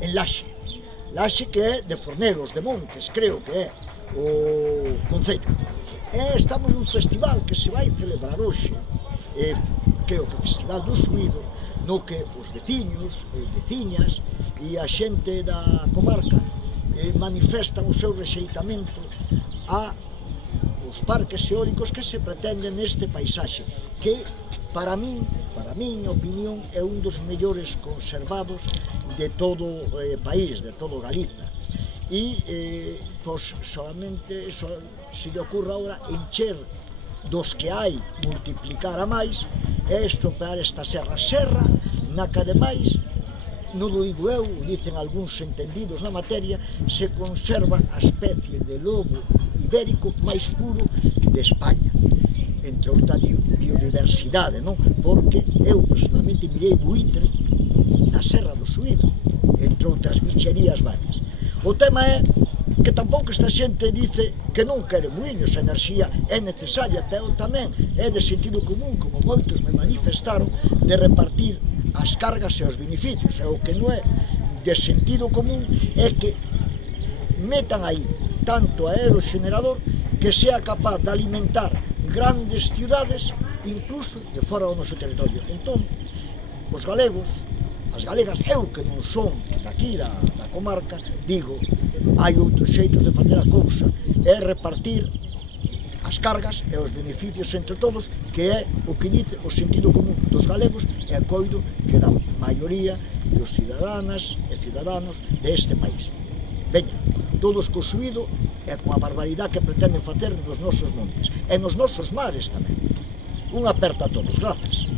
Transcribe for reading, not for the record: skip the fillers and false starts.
en Laxe. Laxe que é de Fornelos de Montes, creo que é o concello. E estamos nun festival que se vai celebrar hoxe, creo que o Festival do Suído, no que os veciños e veciñas e a xente da comarca manifestan o seu rexeitamento a os parques eólicos que se pretenden neste paisaxe, que para min, para a miña opinión, é un dos mellores conservados de todo o país, de todo Galiza. E, pois, solamente se lle ocurre agora encher dos que hai, multiplicar a máis, e estropear esta serra na que ademais, non o digo eu, dicen algúns entendidos na materia, se conserva a especie de lobo ibérico máis puro de España, entre outra biodiversidade, non? Porque eu personalmente mirei buitre na Serra do Suído, entre outras bicherías varias. O tema é que tampouco esta xente dice que non quere muiños, a enerxía é necesaria, pero tamén é de sentido común, como moitos me manifestaron, de repartir as cargas e os beneficios. E o que non é de sentido común é que metan aí tanto aeroxenerador que sea capaz de alimentar grandes ciudades, incluso de fora do noso territorio. Entón, os galegos, as galegas, eu que non son daqui da comarca, digo, hai outro xeito de facer a cousa, é repartir as cargas e os beneficios entre todos, que é o que dice o sentido común dos galegos e a coido que da maioría dos cidadanas e cidadanos deste país. Veña, todos co Suído e coa barbaridade que pretenden facer nos nosos montes e nos nosos mares tamén. Unha aperta a todos, grazas.